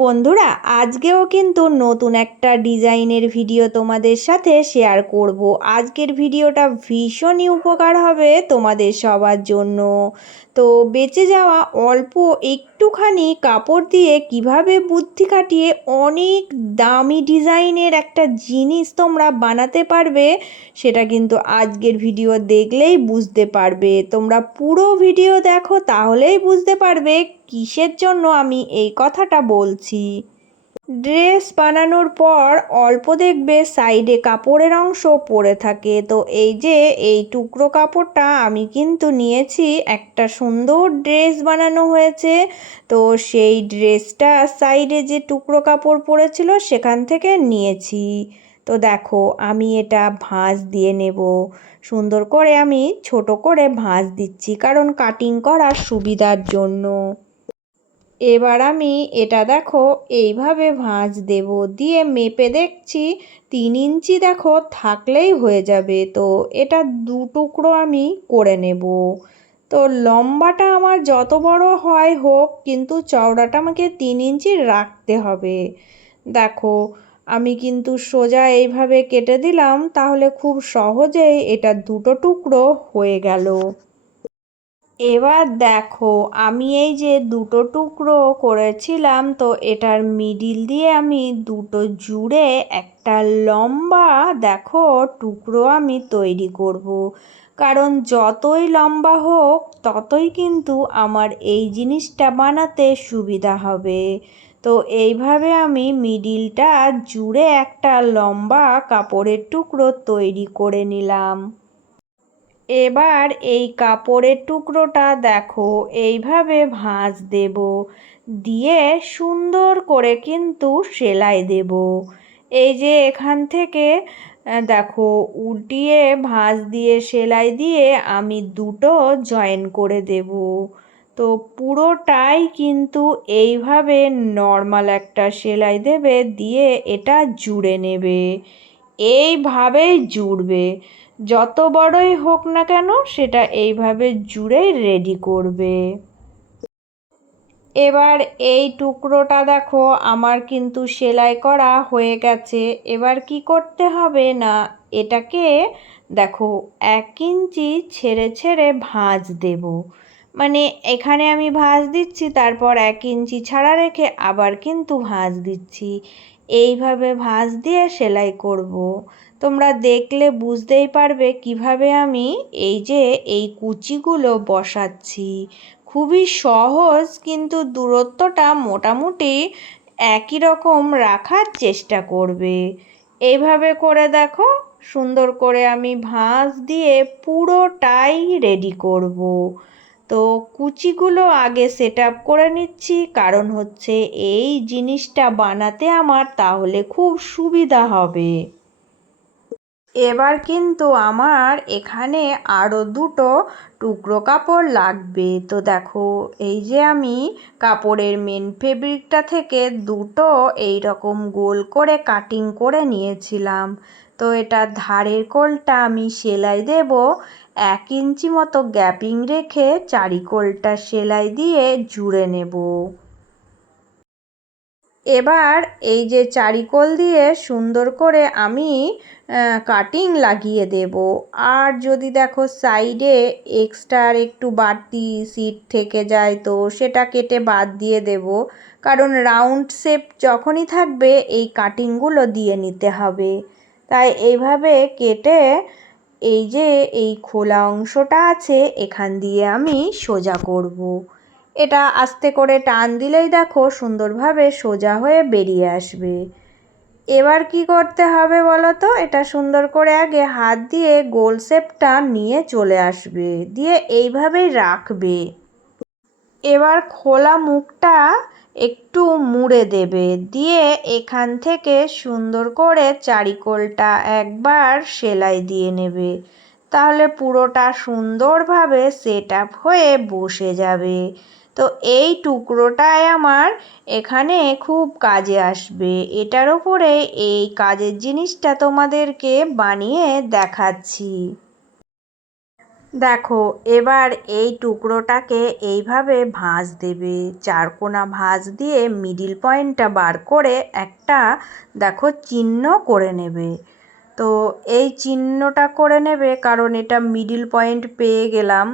বন্ধুরা, আজকেও কিন্তু নতুন একটা ডিজাইনের ভিডিও তোমাদের সাথে শেয়ার করব। আজকের ভিডিওটা ভীষণই উপকার হবে তোমাদের সবার জন্য। তো বেঁচে যাওয়া অল্প একটুখানি কাপড় দিয়ে কিভাবে বুদ্ধি খাটিয়ে অনেক দামি ডিজাইনের একটা জিনিস তোমরা বানাতে পারবে, সেটা কিন্তু আজকের ভিডিও দেখলেই বুঝতে পারবে। তোমরা পুরো ভিডিও দেখো, তাহলেই বুঝতে পারবে কিসের জন্য আমি এই কথাটা বলছি। ড্রেস বানানোর পর অল্প দেখবে সাইডে কাপড়ের অংশ পড়ে থাকে। তো এই যে এই টুকরো কাপড়টা আমি কিন্তু নিয়েছি, একটা সুন্দর ড্রেস বানানো হয়েছে। তো সেই ড্রেসটা সাইডে যে টুকরো কাপড় পড়েছিল সেখান থেকে নিয়েছি। তো দেখো, আমি এটা ভাঁজ দিয়ে নেব। সুন্দর করে আমি ছোট করে ভাঁজ দিচ্ছি, কারণ কাটিং করার সুবিধার জন্য। এবার আমি এটা দেখো এইভাবে ভাঁজ দেব, দিয়ে মেপে দেখছি 3 ইঞ্চি দেখো থাকলেই হয়ে যাবে। তো এটা 2 টুকরো আমি করে নেব। তো লম্বাটা আমার যত বড় হয় হোক, কিন্তু চওড়াটা আমাকে 3 ইঞ্চি রাখতে হবে। দেখো, আমি কিন্তু সোজা এইভাবে কেটে দিলাম, তাহলে খুব সহজেই এটা 2 টুকরো হয়ে গেল। এবার দেখো, আমি এই যে 2 টুকরো করেছিলাম, তো এটার মিডিল দিয়ে আমি দুটো জুড়ে একটা লম্বা দেখো টুকরো আমি তৈরি করব। কারণ যতই লম্বা হোক ততই কিন্তু আমার এই জিনিসটা বানাতে সুবিধা হবে। তো এইভাবে আমি মিডিলটা জুড়ে একটা লম্বা কাপড়ের টুকরো তৈরি করে নিলাম। এবার এই কাপড়ের টুকরোটা দেখো এইভাবে ভাঁজ দেব, দিয়ে সুন্দর করে কিন্তু সেলাই দেব। এই যে এখান থেকে দেখো উল্টিয়ে ভাঁজ দিয়ে সেলাই দিয়ে আমি দুটো জয়েন করে দেব। তো পুরোটাই কিন্তু এইভাবে নর্মাল একটা সেলাই দেবে, দিয়ে এটা জুড়ে নেবে। এইভাবেই জুড়বে, যত বড়ই হোক না কেন সেটা এইভাবে জুড়েই রেডি করবে। এবার এই টুকরোটা দেখো আমার কিন্তু সেলাই করা হয়ে গেছে। এবার কি করতে হবে না, এটাকে দেখো 1 ইঞ্চি ছেড়ে ছেড়ে ভাঁজ দেব। মানে এখানে আমি ভাঁজ দিচ্ছি, তারপর 1 ইঞ্চি ছাড়া রেখে আবার কিন্তু ভাঁজ দিচ্ছি। এইভাবে ভাঁজ দিয়ে সেলাই করব। তোমরা দেখলে বুঝতেই পারবে কিভাবে আমি এই যে এই কুচিগুলো বসাচ্ছি। খুবই সহজ, কিন্তু দূরত্বটা মোটামুটি একই রকম রাখার চেষ্টা করবে। এইভাবে করে দেখো, সুন্দর করে আমি ভাঁজ দিয়ে পুরোটাই রেডি করব। তো কুচিগুলো আগে সেট আপ করে নিচ্ছি, কারণ হচ্ছে এই জিনিসটা বানাতে আমার তাহলে খুব সুবিধা হবে। এবার কিন্তু আমার এখানে আরও 2 টুকরো কাপড় লাগবে। তো দেখো, এই যে আমি কাপড়ের মেন ফেব্রিকটা থেকে দুটো এই রকম গোল করে কাটিং করে নিয়েছিলাম। তো এটা ধারের কোলটা আমি সেলাই দেব, 1 ইঞ্চি মতো গ্যাপিং রেখে চারিকোলটা সেলাই দিয়ে জুড়ে নেব। এবার এই যে চারিকোল দিয়ে সুন্দর করে আমি কাটিং লাগিয়ে দেব। আর যদি দেখো সাইডে এক্সট্রা একটু বাড়তি সিট থেকে যায়, তো সেটা কেটে বাদ দিয়ে দেব। কারণ রাউন্ড শেপ যখনই থাকবে এই কাটিংগুলো দিয়ে নিতে হবে। তাই এইভাবে কেটে এই যে এই খোলা অংশটা আছে এখান দিয়ে আমি সোজা করব। এটা আস্তে করে টান দিলেই দেখো সুন্দরভাবে সোজা হয়ে বেরিয়ে আসবে। এবার কি করতে হবে বলো তো, এটা সুন্দর করে আগে হাত দিয়ে গোল শেপটা নিয়ে চলে আসবে, দিয়ে এইভাবেই রাখবে। এবার খোলা মুখটা একটু মুড়ে দেবে, দিয়ে এখান থেকে সুন্দর করে চারিকোলটা একবার সেলাই দিয়ে নেবে। তাহলে পুরোটা সুন্দরভাবে সেট আপ হয়ে বসে যাবে। তো এই টুকরোটাই আমার এখানে খুব কাজে আসবে। এটার উপরে এই কাজের জিনিসটা তোমাদেরকে বানিয়ে দেখাচ্ছি। দেখো এবার এই টুকরোটাকে এইভাবে ভাঁজ দেবে, চারকোনা ভাঁজ দিয়ে মিডিল পয়েন্টটা বার করে একটা দেখো চিহ্ন করে নেবে। তো এই চিহ্নটা করে নেবে কারণ এটা মিডিল পয়েন্ট পেয়ে গেলাম।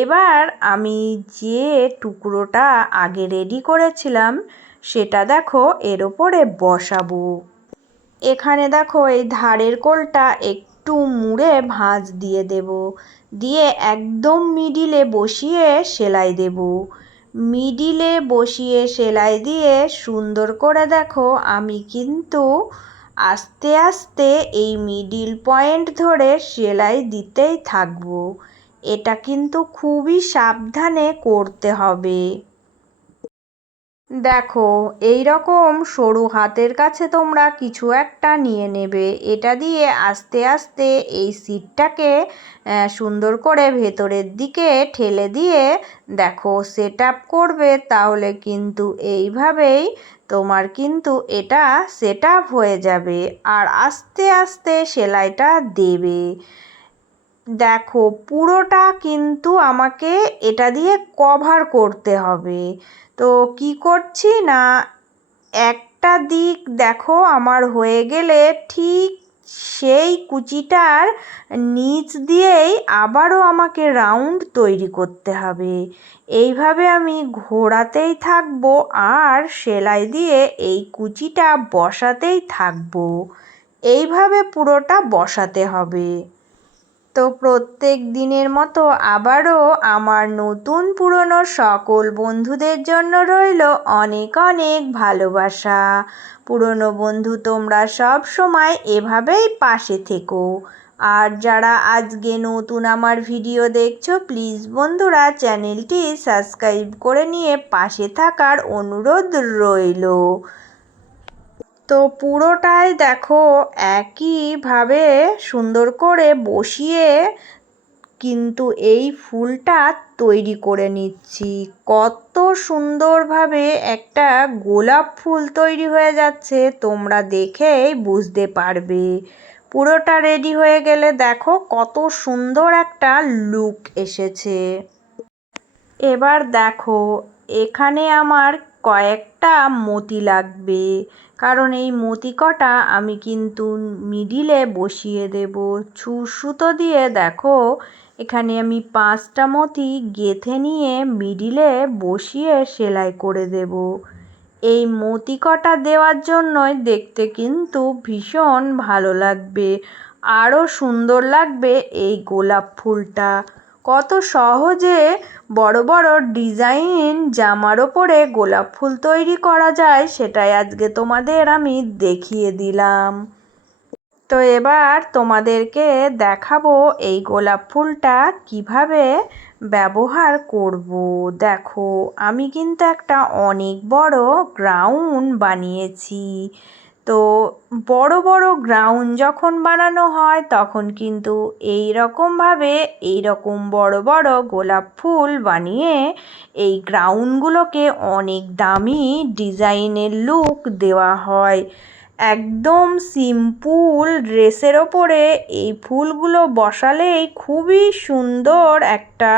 এবার আমি যে টুকরোটা আগে রেডি করেছিলাম সেটা দেখো এর ওপরে বসাবো। এখানে দেখো এই ধারের কোলটা একটু মুড়ে ভাঁজ দিয়ে দেব, দিয়ে একদম মিডিলে বসিয়ে সেলাই দেব। মিডিলে বসিয়ে সেলাই দিয়ে সুন্দর করে দেখো আমি কিন্তু আস্তে আস্তে এই মিডিল পয়েন্ট ধরে সেলাই দিতেই থাকবো। এটা কিন্তু খুবই সাবধানে করতে হবে। দেখো এই রকম সরু হাতের কাছে তোমরা কিছু একটা নিয়ে নেবে, এটা দিয়ে আস্তে আস্তে এই সিটটাকে সুন্দর করে ভেতরের দিকে ঠেলে দিয়ে দেখো সেট আপ করবে, তাহলে কিন্তু এইভাবেই তোমার কিন্তু এটা সেট আপ হয়ে যাবে। আর আস্তে আস্তে সেলাইটা দেবে। দেখো পুরোটা কিন্তু আমাকে এটা দিয়ে কভার করতে হবে। তো কি করছি না, একটা দিক দেখো আমার হয়ে গেলে ঠিক সেই কুচিটার নিচ দিয়েই আবারও আমাকে রাউন্ড তৈরি করতে হবে। এইভাবে আমি ঘোরাতেই থাকবো আর সেলাই দিয়ে এই কুচিটা বসাতেই থাকবো। এইভাবে পুরোটা বসাতে হবে। তো প্রত্যেক দিনের মতো আবারও আমার নতুন পুরনো সকল বন্ধুদের জন্য রইল অনেক অনেক ভালোবাসা। পুরনো বন্ধু তোমরা সব সময় এভাবেই পাশে থেকো। আর যারা আজকে নতুন আমার ভিডিও দেখছো প্লিজ বন্ধুরা চ্যানেলটি সাবস্ক্রাইব করে নিয়ে পাশে থাকার অনুরোধ রইল। তো পুরোটাই দেখো একইভাবে সুন্দর করে বসিয়ে কিন্তু এই ফুলটা তৈরি করে নিচ্ছি। কত সুন্দরভাবে একটা গোলাপ ফুল তৈরি হয়ে যাচ্ছে তোমরা দেখেই বুঝতে পারবে। পুরোটা রেডি হয়ে গেলে দেখো কত সুন্দর একটা লুক এসেছে। এবার দেখো এখানে আমার কয়েকটা মতি লাগবে, কারণ এই মতি কটা আমি কিন্তু মিডিলে বসিয়ে দেব। সুতো দিয়ে দেখো এখানে আমি 5টা মতি গেঁথে নিয়ে মিডিলে বসিয়ে সেলাই করে দেব। এই মতি কটা দেওয়ার জন্যই দেখতে কিন্তু ভীষণ ভালো লাগবে, আরও সুন্দর লাগবে এই গোলাপ ফুলটা। কত সহজে বড় বড় ডিজাইন জামার ওপরে গোলাপ ফুল তৈরি করা যায় সেটাই আজকে তোমাদের আমি দেখিয়ে দিলাম। তো এবার তোমাদেরকে দেখাবো এই গোলাপ ফুলটা কিভাবে ব্যবহার করব। দেখো আমি কিন্তু একটা অনেক বড় গ্রাউন্ড বানিয়েছি। তো বড় বড় গ্রাউন্ড যখন বানানো হয় তখন কিন্তু এই রকম বড় বড় গোলাপ ফুল বানিয়ে এই গ্রাউন্ডগুলোকে অনেক দামি ডিজাইনের লুক দেওয়া হয়। একদম সিম্পল ড্রেসের ওপরে এই ফুলগুলো বসালেই খুবই সুন্দর একটা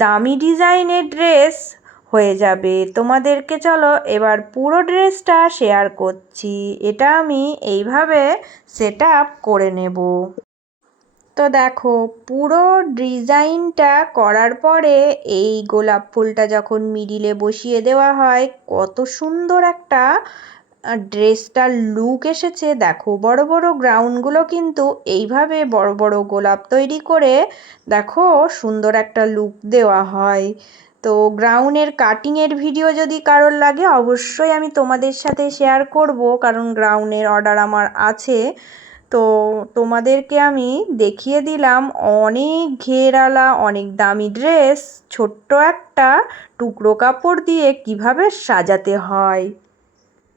দামি ডিজাইনের ড্রেস হয়ে যাবে। তোমাদেরকে চলো এবার পুরো ড্রেসটা শেয়ার করছি। এটা আমি এইভাবে সেট আপ করে নেব। তো দেখো পুরো ডিজাইনটা করার পরে এই গোলাপ ফুলটা যখন মিডিলে বসিয়ে দেওয়া হয় কত সুন্দর একটা ড্রেসটার লুক এসেছে। দেখো বড় বড় গ্রাউন্ডগুলো কিন্তু এইভাবে বড় বড় গোলাপ তৈরি করে দেখো সুন্দর একটা লুক দেওয়া হয়। তো গ্রাউন্ডের কাটিংয়ের ভিডিও যদি কারোর লাগে অবশ্যই আমি তোমাদের সাথে শেয়ার করব, কারণ গ্রাউন্ডের অর্ডার আমার আছে। তো তোমাদেরকে আমি দেখিয়ে দিলাম অনেক ঘেরালা অনেক দামি ড্রেস ছোট্ট একটা টুকরো কাপড় দিয়ে কিভাবে সাজাতে হয়।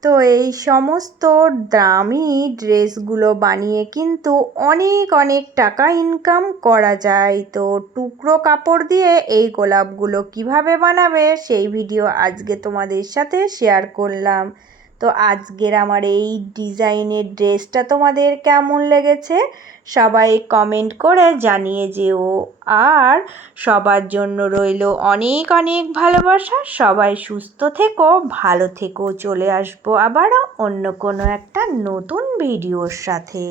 তো এই সমস্ত দামি ড্রেসগুলো বানিয়ে কিন্তু অনেক অনেক টাকা ইনকাম করা যায়। তো টুকরো কাপড় দিয়ে এই গোলাপগুলো কিভাবে বানাবে সেই ভিডিও আজকে তোমাদের সাথে শেয়ার করলাম। তো আজকের আমার এই ডিজাইনের ড্রেসটা তোমাদের কেমন লেগেছে সবাই কমেন্ট করে জানিয়ে যেও। আর সবার জন্য রইল অনেক অনেক ভালোবাসা। সবাই সুস্থ থেকো, ভালো থেকো। চলে আসবো আবারও অন্য কোনো একটা নতুন ভিডিওর সাথে।